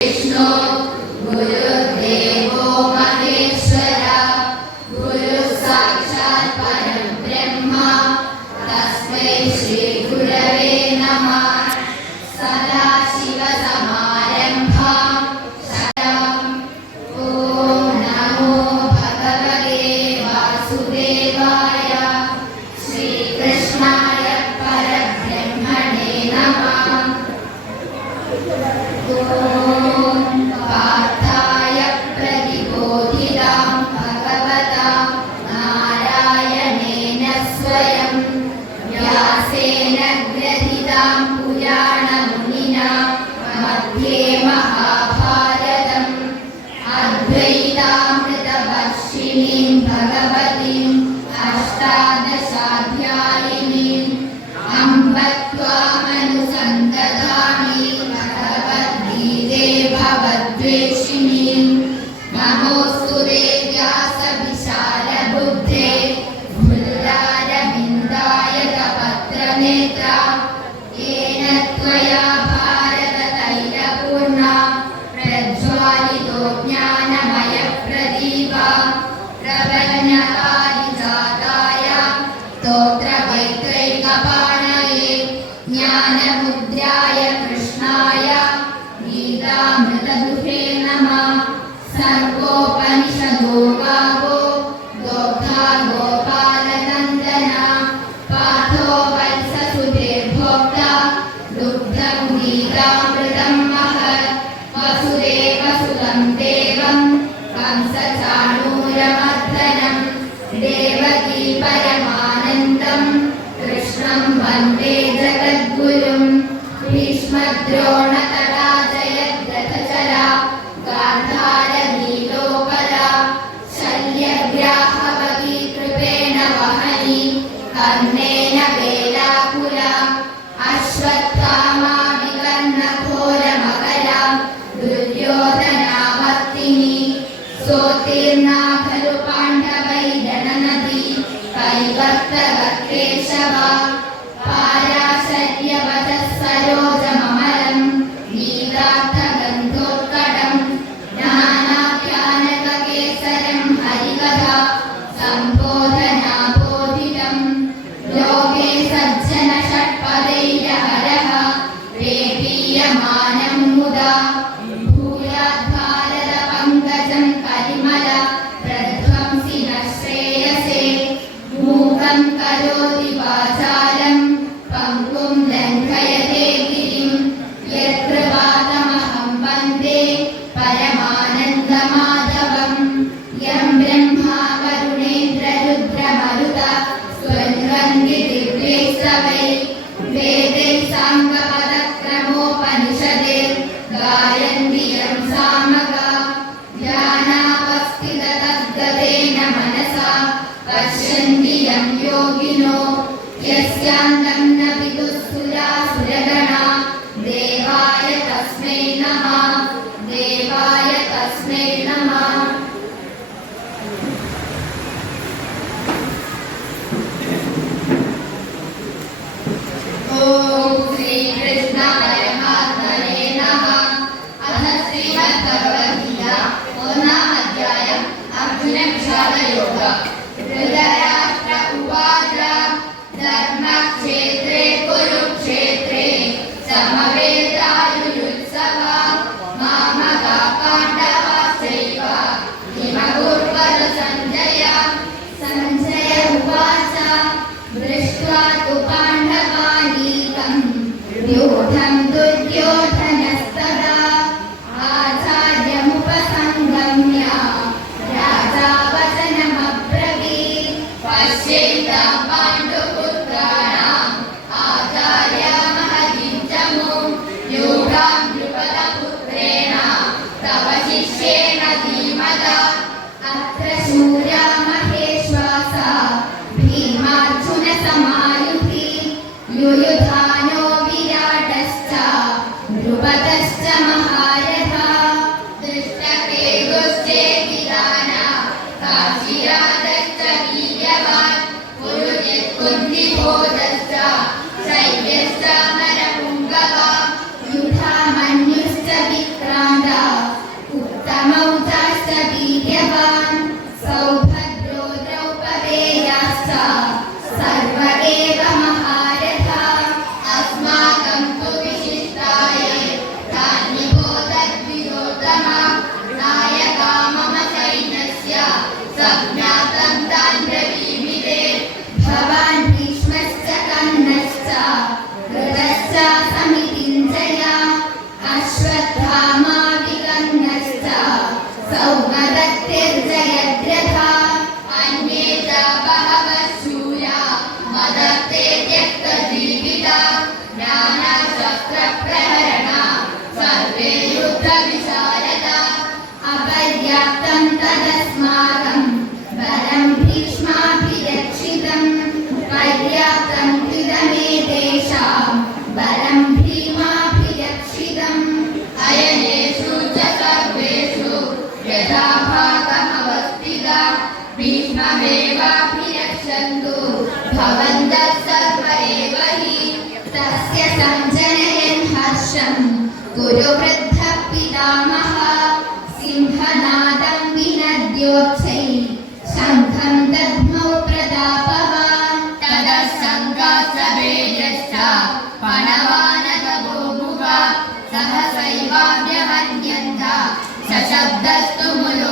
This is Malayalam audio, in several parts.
It's not. Pai. Krishni Namo आचार्यमुपसङ्गम्य राजा वचनमब्र 様 सशब्दस्तु मुलोऽभवत्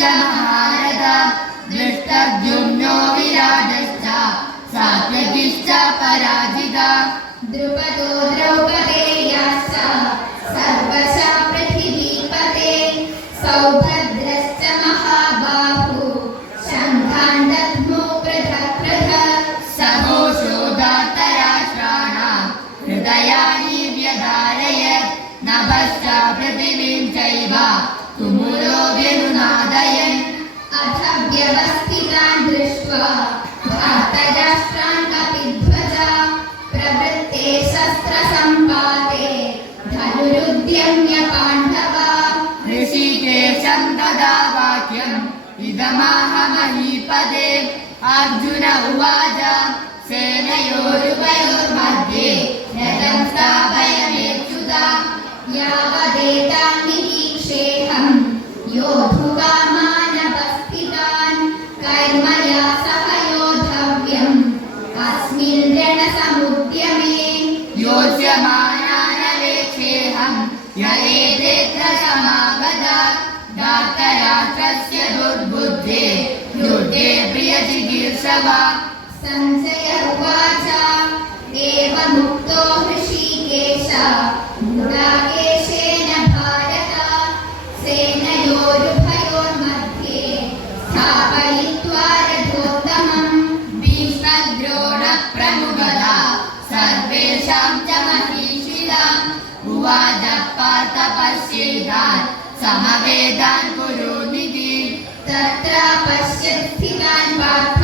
जहाँ इदमाहमहीपदे। अर्जुन उवाच सेनयोरुपयोर्मध्ये रथं स्थापयमेच्युता यावदेतान्निरीक्षेऽहं योधुकामा प्रियचिकीर्षवा सञ्जय उवाच एवमुक्तो हृषीकेश गुडाकेशेन भारत सेनयोरुभयोर्मध्ये स्थापयित्वा रथोत्तमम् भीष्मद्रोणप्रमुखदा सर्वेषां च महिषिताम् उवाच पार्थ पश्येतान् समवेदान् कुरुनिति तत्र पश्यत्स्थितान् पार्थ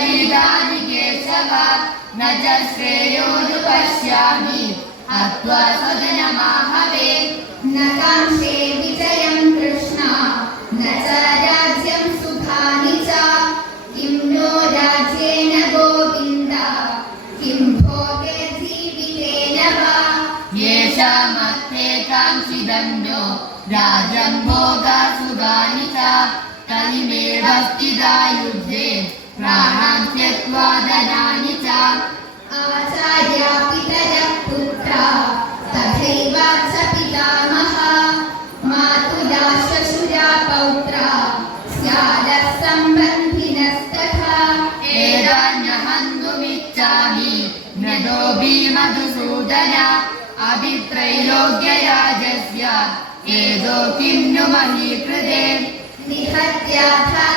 विपरीतानि केशव न च श्रेयोनुपश्यामि हत्वा स्वजनमाहवे न काङ्क्षे विजयं कृष्ण न च राज्यं सुखानि च किं नो राज्येन गोविन्द किं भोगैर्जीवितेन वा येषामर्थे काङ्क्षिदन्यो राज्यं भोगासुगानि च तनिमेव स्थिता युद्धे प्राणां त्यक्त्वा धनानि च आचार्य पितरः पुत्रा तथैव च पितामह मातुला श्वशुरा पौत्रा स्यादः सम्बन्धिनस्तथा एतान्यहन्तुमिच्छामि नदो भीमधुसूदन अभित्रैलोक्यराजस्य एदो किं नु महीकृते निहत्याथा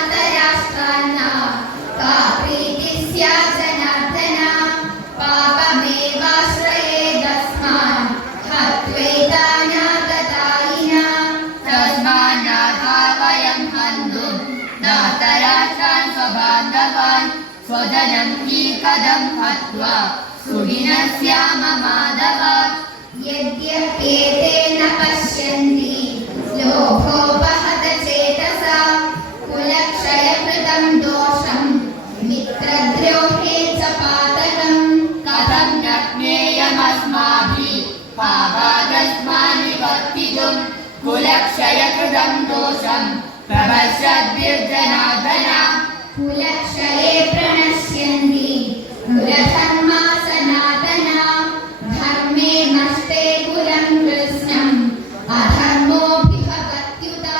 പുലക്ഷയ കൃതം ദോഷം പ്രപശ്യദ്വിർജനാദന പുലക്ഷയെ പ്രണശ്യന്തി പുലധർമാ സനാതന ധർമ്മേ നഷ്ടേ കുലം കൃഷ്ണം അധർമ്മോ വിഭവത്യുത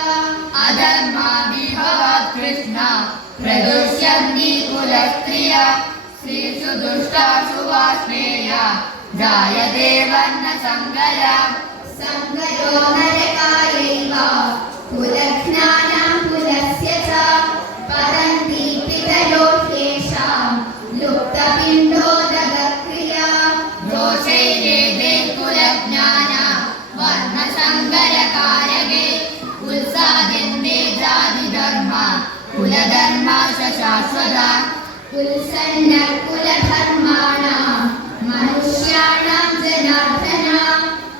അധർമാ വിഭവത് കൃഷ്ണ പ്രദുഷ്യന്തി കുലസ്ത്രീയ ശ്രീഷു ദുഷ്ടാശു വാസ്മേയ ജായതേ വർണ സംഗയ കുലധർമാശാശ്വത കുൽസന്ന കുലധർമാണ മനുഷ്യാണ ജനാർദ്ദന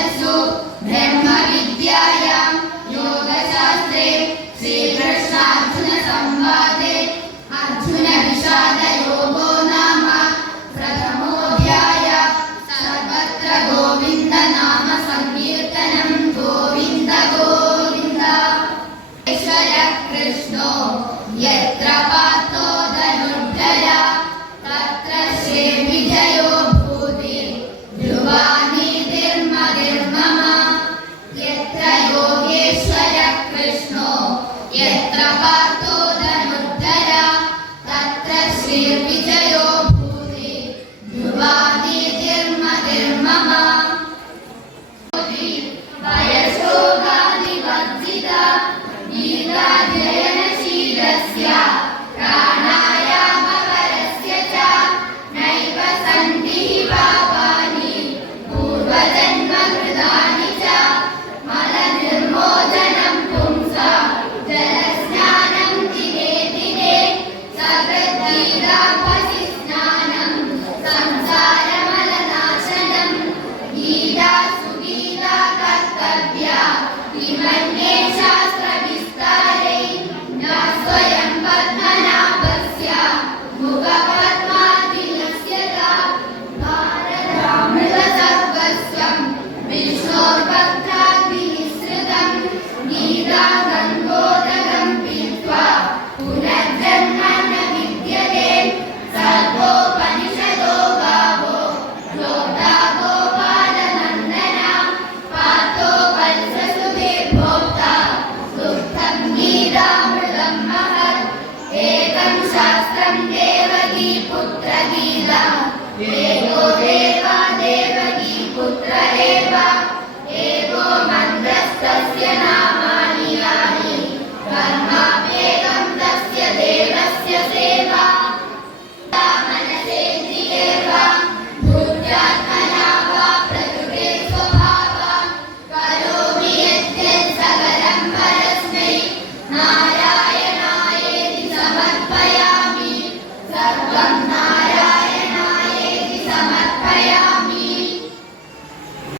तत्सु ब्रह्मविद्यायाम्